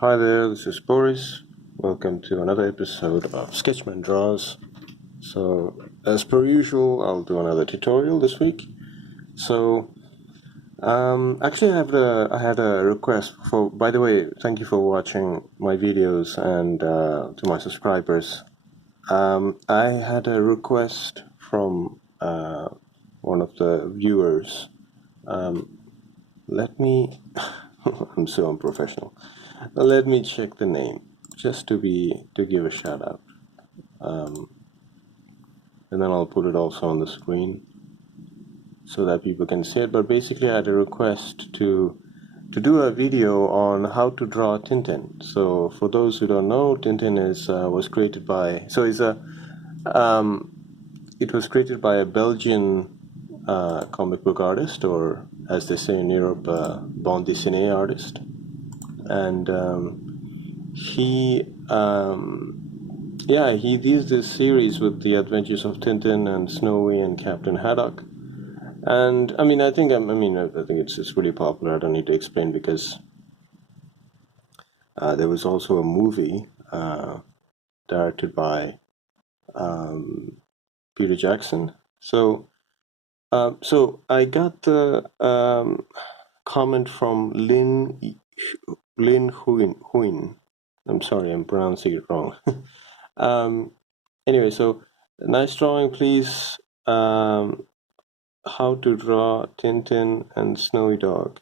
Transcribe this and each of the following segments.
Hi there, this is Boris. Welcome to another episode of Sketchman Draws. So, as per usual, I'll do another tutorial this week. So, actually, I had a request for. By the way, thank you for watching my videos and to my subscribers. I had a request from one of the viewers. Let me. I'm so unprofessional. Let me check the name just to give a shout out, and then I'll put it also on the screen so that people can see it. But basically, I had a request to do a video on how to draw Tintin. So for those who don't know, Tintin was created by it was created by a Belgian comic book artist, or as they say in Europe, bande dessinée artist, and he did this series with the adventures of Tintin and Snowy and Captain Haddock. And I mean, I think it's really popular. I don't need to explain because there was also a movie directed by Peter Jackson. So I got the comment from Lin Huyn. I'm sorry, I'm pronouncing it wrong. Anyway, so nice drawing, please. How to draw Tintin and Snowy Dog.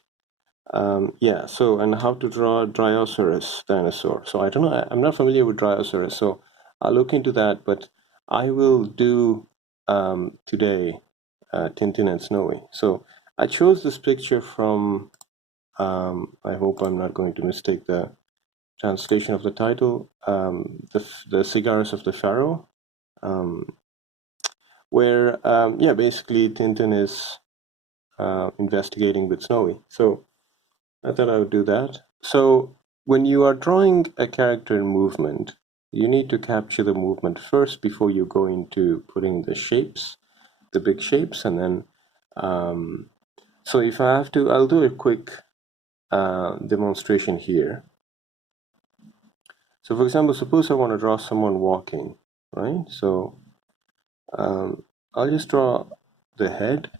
So, and how to draw Dryosaurus dinosaur. So I don't know, I'm not familiar with Dryosaurus, so I'll look into that, but I will do today Tintin and Snowy. So I chose this picture from, I hope I'm not going to mistake the translation of the title, the Cigars of the Pharaoh, where, basically Tintin is investigating with Snowy. So I thought I would do that. So when you are drawing a character in movement, you need to capture the movement first before you go into putting the shapes, the big shapes, and then so if I have to, I'll do a quick demonstration here. So for example, suppose I want to draw someone walking, right? So I'll just draw the head.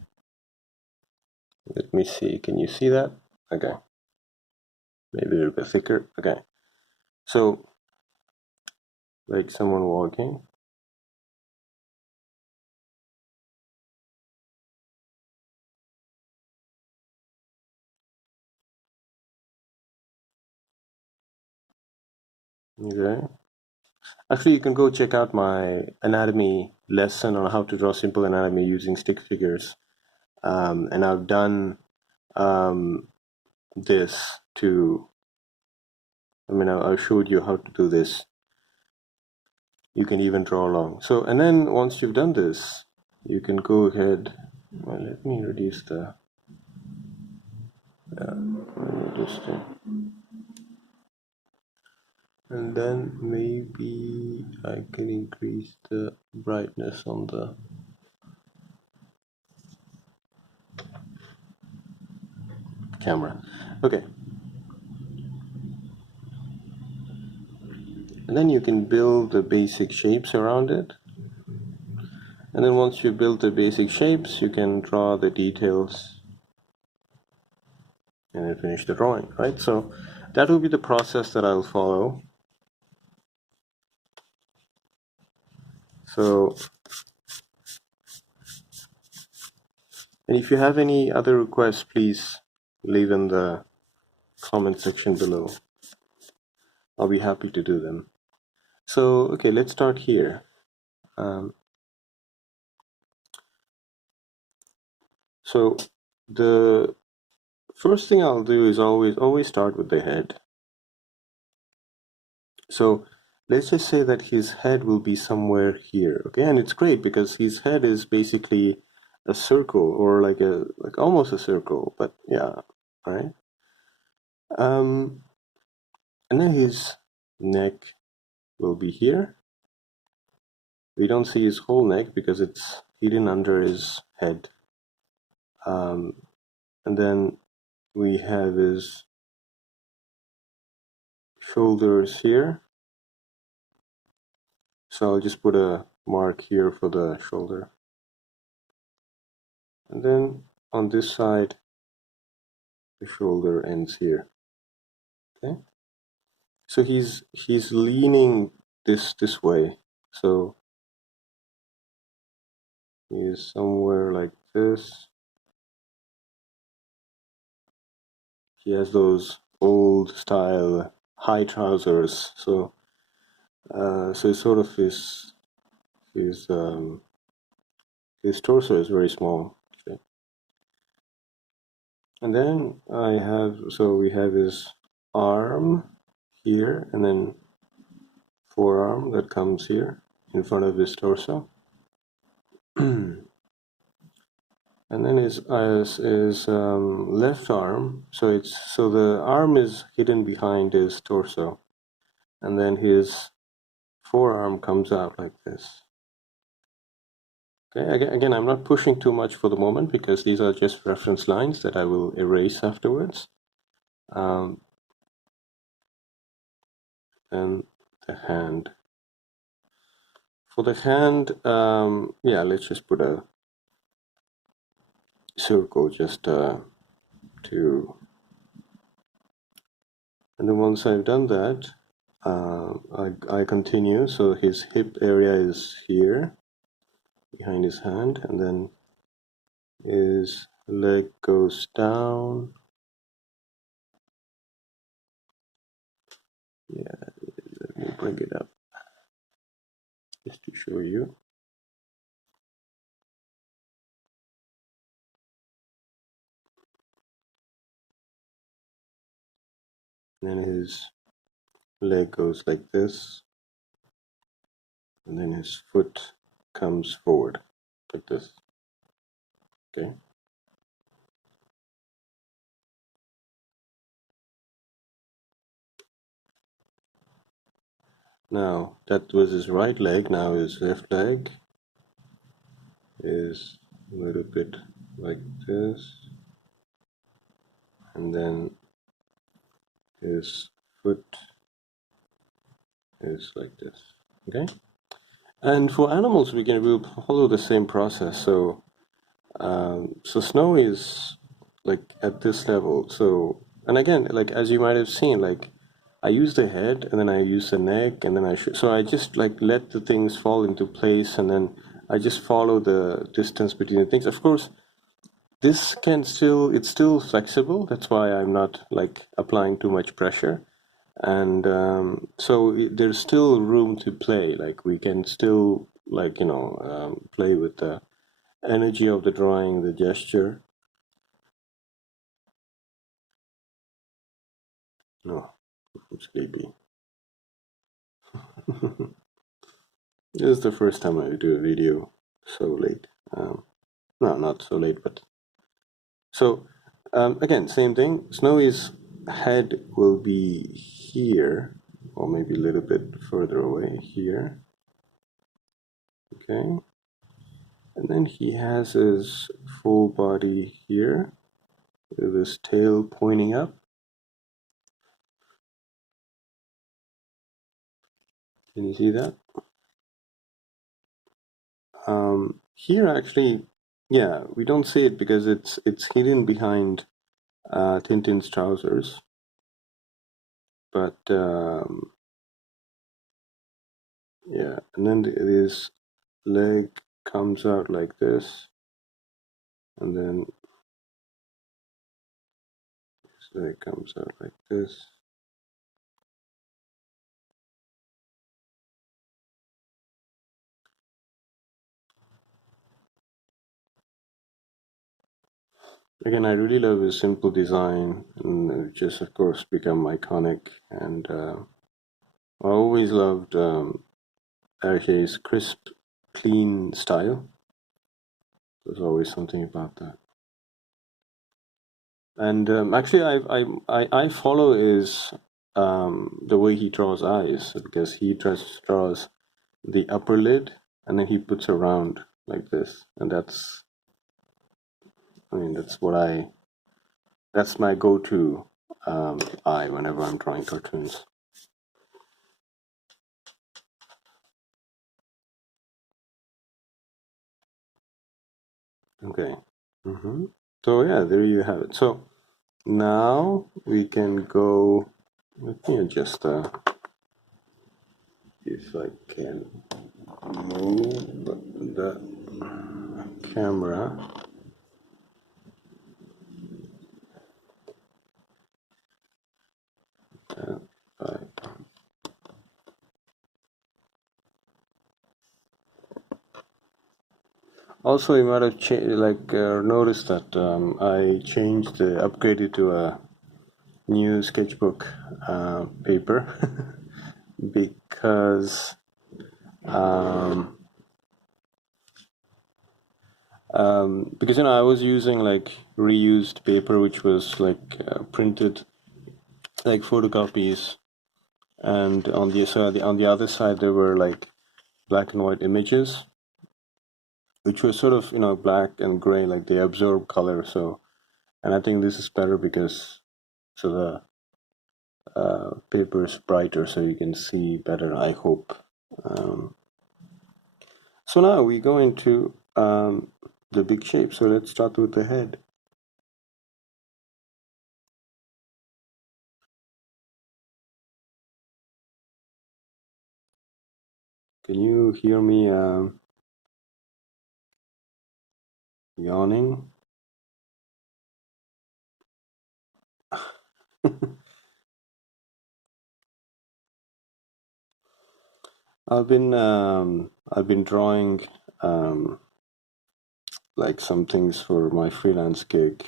Let me see, can you see that? Okay. Maybe a little bit thicker. Okay. So, like someone walking. Okay. Actually, you can go check out my anatomy lesson on how to draw simple anatomy using stick figures. And I've done this to, I showed you how to do this. You can even draw along. So, and then once you've done this, you can go ahead. Well, let me reduce the. And then maybe I can increase the brightness on the camera. Okay. And then you can build the basic shapes around it. And then once you build the basic shapes, you can draw the details and then finish the drawing, right? So that will be the process that I'll follow. So, and if you have any other requests, please leave in the comment section below. I'll be happy to do them. So, okay, let's start here. So the first thing I'll do is always start with the head. So let's just say that his head will be somewhere here, okay? And it's great because his head is basically a circle, or like almost a circle, but yeah, right? And then his neck will be here. We don't see his whole neck because it's hidden under his head. And then we have his shoulders here. So I'll just put a mark here for the shoulder. And then on this side, the shoulder ends here. Okay. So he's leaning this way. So he's somewhere like this. He has those old style high trousers. So so it's sort of his torso is very small. Okay. And then we have his arm here, and then forearm that comes here in front of his torso. And then his left arm, so the arm is hidden behind his torso, and then his forearm comes out like this. Okay, again, I'm not pushing too much for the moment because these are just reference lines that I will erase afterwards. And the hand. For the hand, yeah, let's just put a circle just to, and then once I've done that, I continue. So his hip area is here behind his hand, and then his leg goes down. Yeah, let me bring it up just to show you. And then his leg goes like this, and then his foot comes forward like this. Okay. Now that was his right leg. Now his left leg is a little bit like this, and then his foot is like this. Okay. And for animals, we'll follow the same process. So so Snowy is like at this level. So, and again, like as you might have seen, like I use the head and then I use the neck and then so I just like let the things fall into place and then I just follow the distance between the things. Of course, this it's still flexible. That's why I'm not like applying too much pressure. And so there's still room to play. Like we can still like, play with the energy of the drawing, the gesture. No, I'm sleepy. This is the first time I do a video so late. No, not so late, but so again, same thing. Snowy's head will be here, or maybe a little bit further away here. Okay, and then he has his full body here with his tail pointing up. Can you see that? Here actually, yeah, we don't see it because it's hidden behind Tintin's trousers. But yeah, and then his leg comes out like this, and then his leg comes out like this. Again, I really love his simple design, and it just, of course, become iconic. And I always loved Hergé's crisp, clean style. There's always something about that. And actually, I follow his the way he draws eyes because he draws the upper lid and then he puts a round like this, and that's that's my go-to eye whenever I'm drawing cartoons. Okay. So yeah, there you have it. So now we can go. Let me adjust if I can move the camera. I Also, you might have noticed that I changed, upgraded to a new sketchbook paper because um, I was using like reused paper, which was like printed like photocopies, and on the other side there were like black and white images, which were sort of black and gray, like they absorb color. So, and I think this is better because so the paper is brighter so you can see better, I hope. Um, so now we go into the big shape. So let's start with the head. Can you hear me yawning? I've been drawing um, like some things for my freelance gig,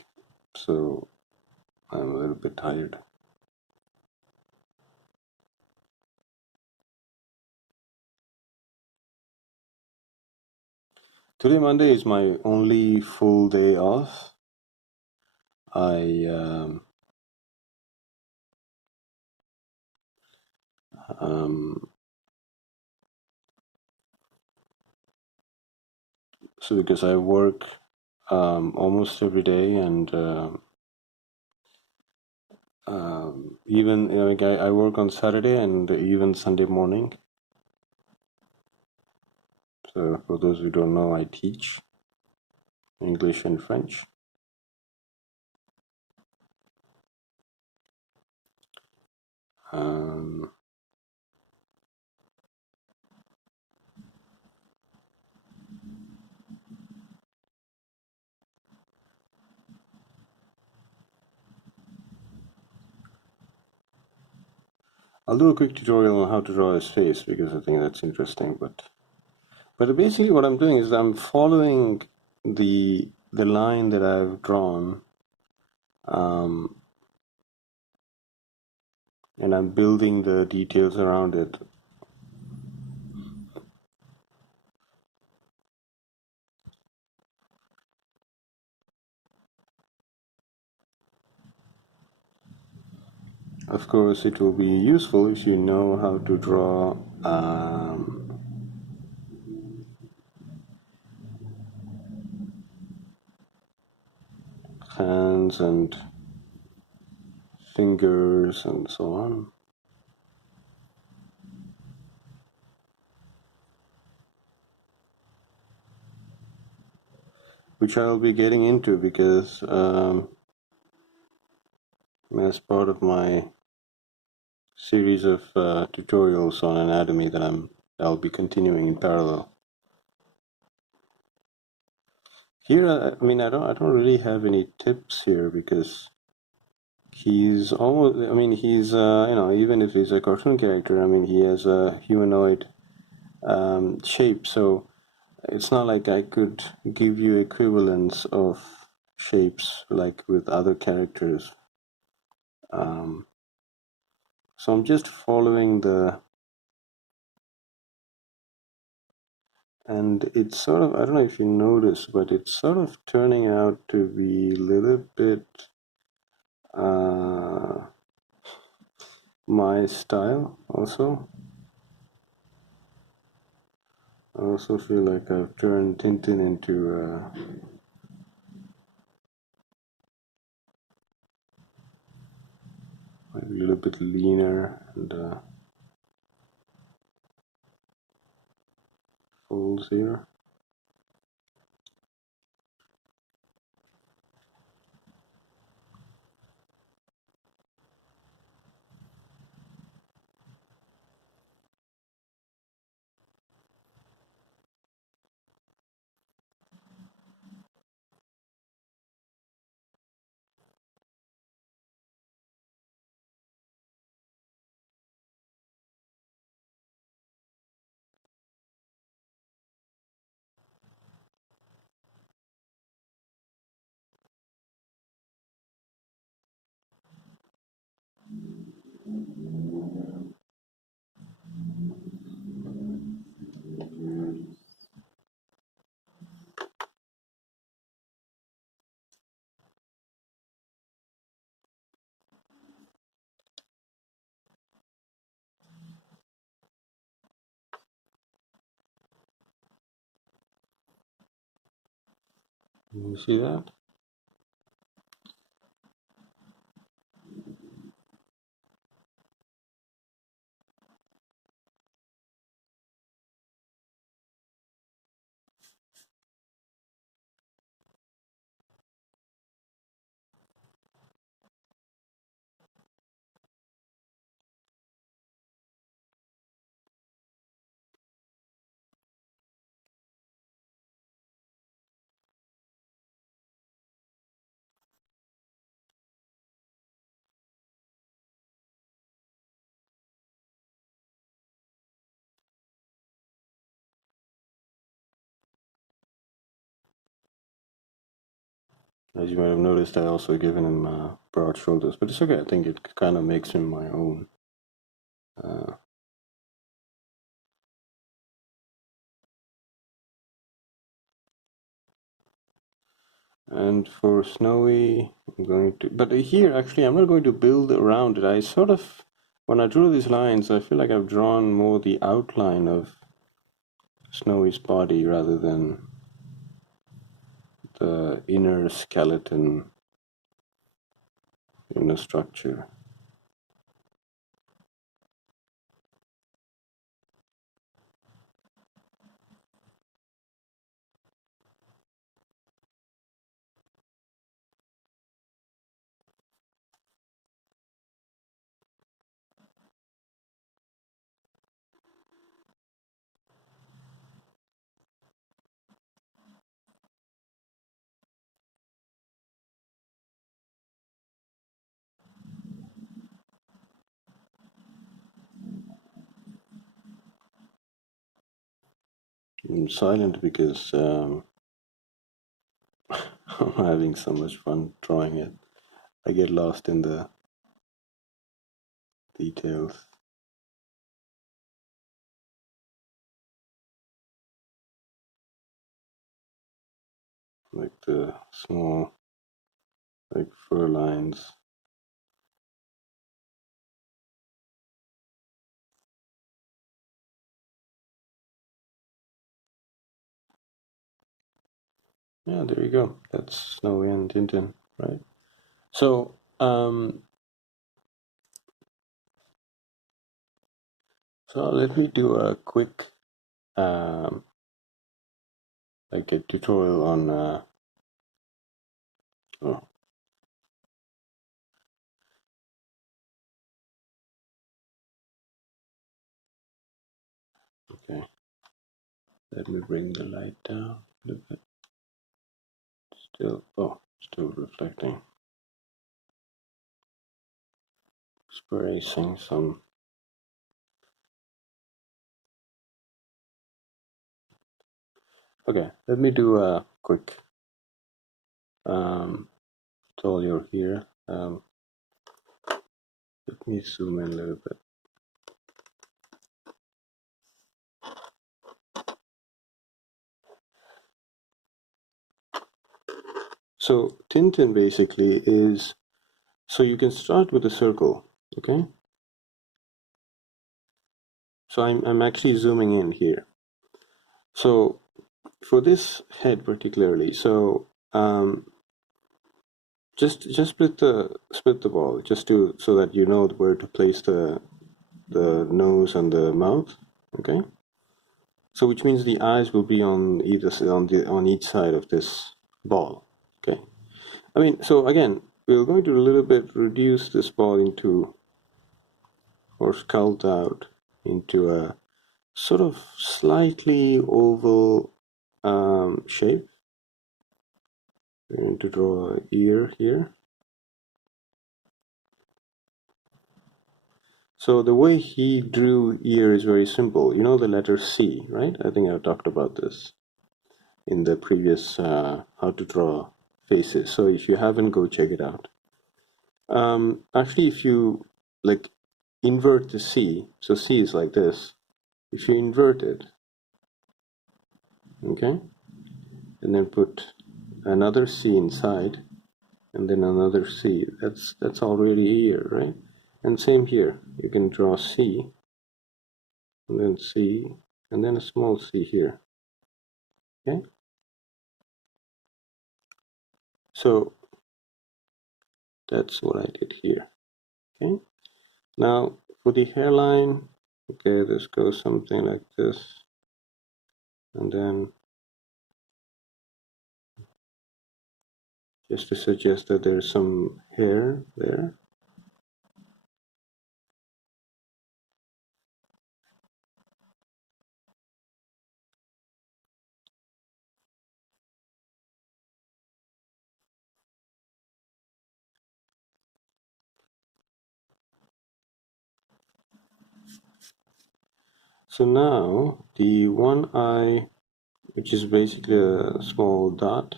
so I'm a little bit tired. Today, Monday, is my only full day off. I um, so because I work almost every day, and even like I work on Saturday and even Sunday morning. So for those who don't know, I teach English and French. Um, I'll do a quick tutorial on how to draw his face because I think that's interesting. But basically, what I'm doing is I'm following the line that I've drawn, um, and I'm building the details around it. Of course, it will be useful if you know how to draw hands and fingers and so on, which I'll be getting into because as part of my series of tutorials on anatomy that I'll be continuing in parallel. Here, I don't really have any tips here because he's almost. I mean, he's even if he's a cartoon character, I mean, he has a humanoid shape, so it's not like I could give you equivalents of shapes like with other characters. Um, so I'm just following and it's sort of, I don't know if you noticed, but it's sort of turning out to be a little bit uh, my style also. I also feel like I've turned Tintin into a little bit leaner and folds here. You see that? As you might have noticed, I also given him broad shoulders, but it's okay. I think it kind of makes him my own. Uh, and for Snowy, I'm going to, but here actually, I'm not going to build around it. I sort of, when I drew these lines, I feel like I've drawn more the outline of Snowy's body rather than the inner skeleton, inner structure. I'm silent because I'm having so much fun drawing it. I get lost in the details. Like the small, like fur lines. Yeah, there you go. That's Snowy and Tintin, right? So, so let me do a quick, um, like a tutorial on. Oh, okay. Let me bring the light down a little bit. Still, oh, still reflecting. Spacing some. Okay, let me do a quick tutorial here. Let me zoom in a little bit. So Tintin basically is, so you can start with a circle, okay? So I'm actually zooming in here. So for this head particularly, so just split the ball just to so that you know where to place the nose and the mouth, okay? So which means the eyes will be on either on each side of this ball, okay? I mean, so again, we're going to a little bit reduce this ball into or sculpt out into a sort of slightly oval shape. We're going to draw an ear here. So the way he drew ear is very simple. You know the letter C, right? I think I've talked about this in the previous how to draw faces. So if you haven't, go check it out. Actually, if you like invert the C, so C is like this. If you invert it, okay, and then put another C inside, and then another C. That's already here, right? And same here. You can draw C, and then C, and then a small C here. Okay. So that's what I did here. Okay. Now for the hairline, okay, this goes something like this, and then just to suggest that there's some hair there. So now the one eye, which is basically a small dot,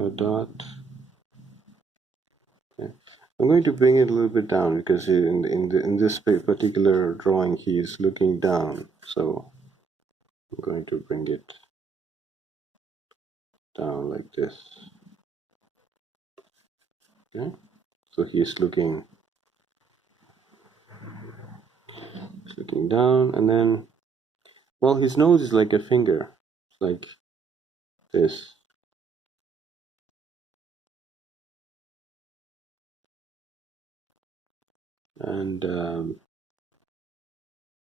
a dot. Okay. I'm going to bring it a little bit down because in this particular drawing he is looking down. So I'm going to bring it down like this. Okay. So he's looking down, and then, well, his nose is like a finger, like this. And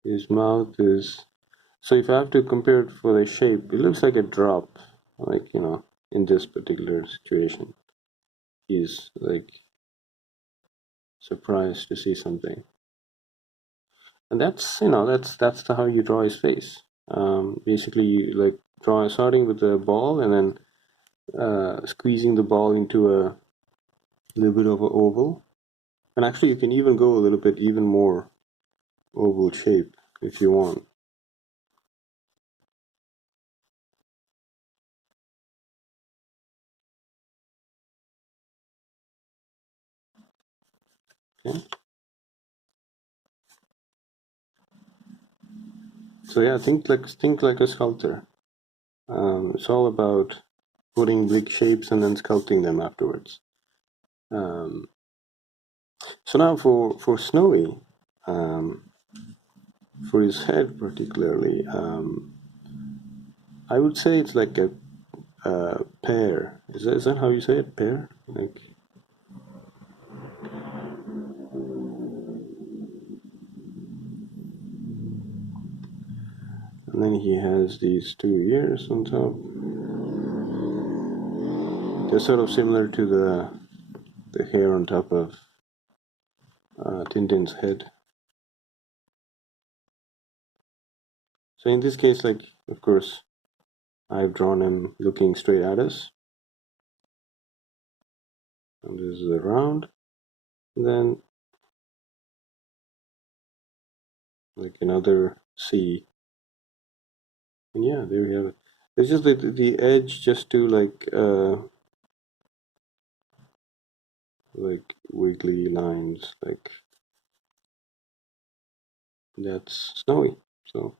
his mouth is, so if I have to compare it for the shape, it looks like a drop, like, you know, in this particular situation. He's like surprised to see something. And that's, you know, that's how you draw his face. Basically, you like draw starting with the ball and then squeezing the ball into a little bit of an oval. And actually, you can even go a little bit even more oval shape if you want. Okay. So yeah, think like a sculptor. It's all about putting big shapes and then sculpting them afterwards. So now for Snowy, for his head particularly, I would say it's like a pear. Is that how you say it? Pear? Like, and then he has these two ears on top. They're sort of similar to the hair on top of Tintin's head. So in this case, like, of course, I've drawn him looking straight at us. And this is a round. And then like another C. And yeah, there we have it. It's just the edge just to like wiggly lines, like that's Snowy. So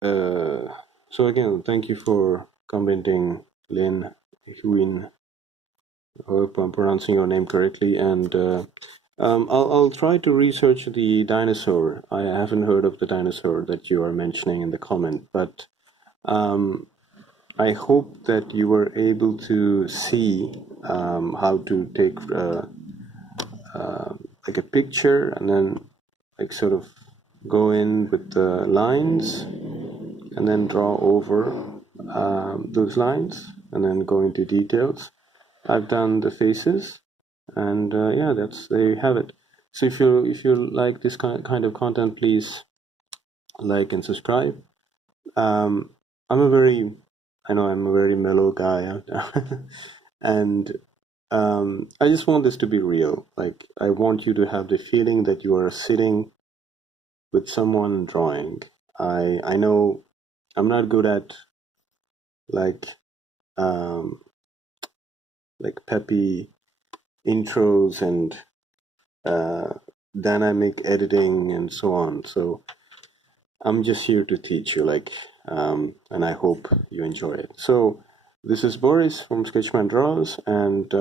uh so again, thank you for commenting, Lynn Huin. I hope I'm pronouncing your name correctly. And I'll try to research the dinosaur. I haven't heard of the dinosaur that you are mentioning in the comment, but I hope that you were able to see how to take like a picture and then like sort of go in with the lines and then draw over those lines and then go into details. I've done the faces, and yeah, there you have it. So if you like this kind of content, please like and subscribe. Um, I'm a very, I know I'm a very mellow guy, and I just want this to be real. Like, I want you to have the feeling that you are sitting with someone drawing. I know I'm not good at like um, like peppy intros and dynamic editing and so on. So I'm just here to teach you, like, and I hope you enjoy it. So this is Boris from Sketchman Draws, and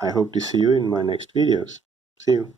I hope to see you in my next videos. See you.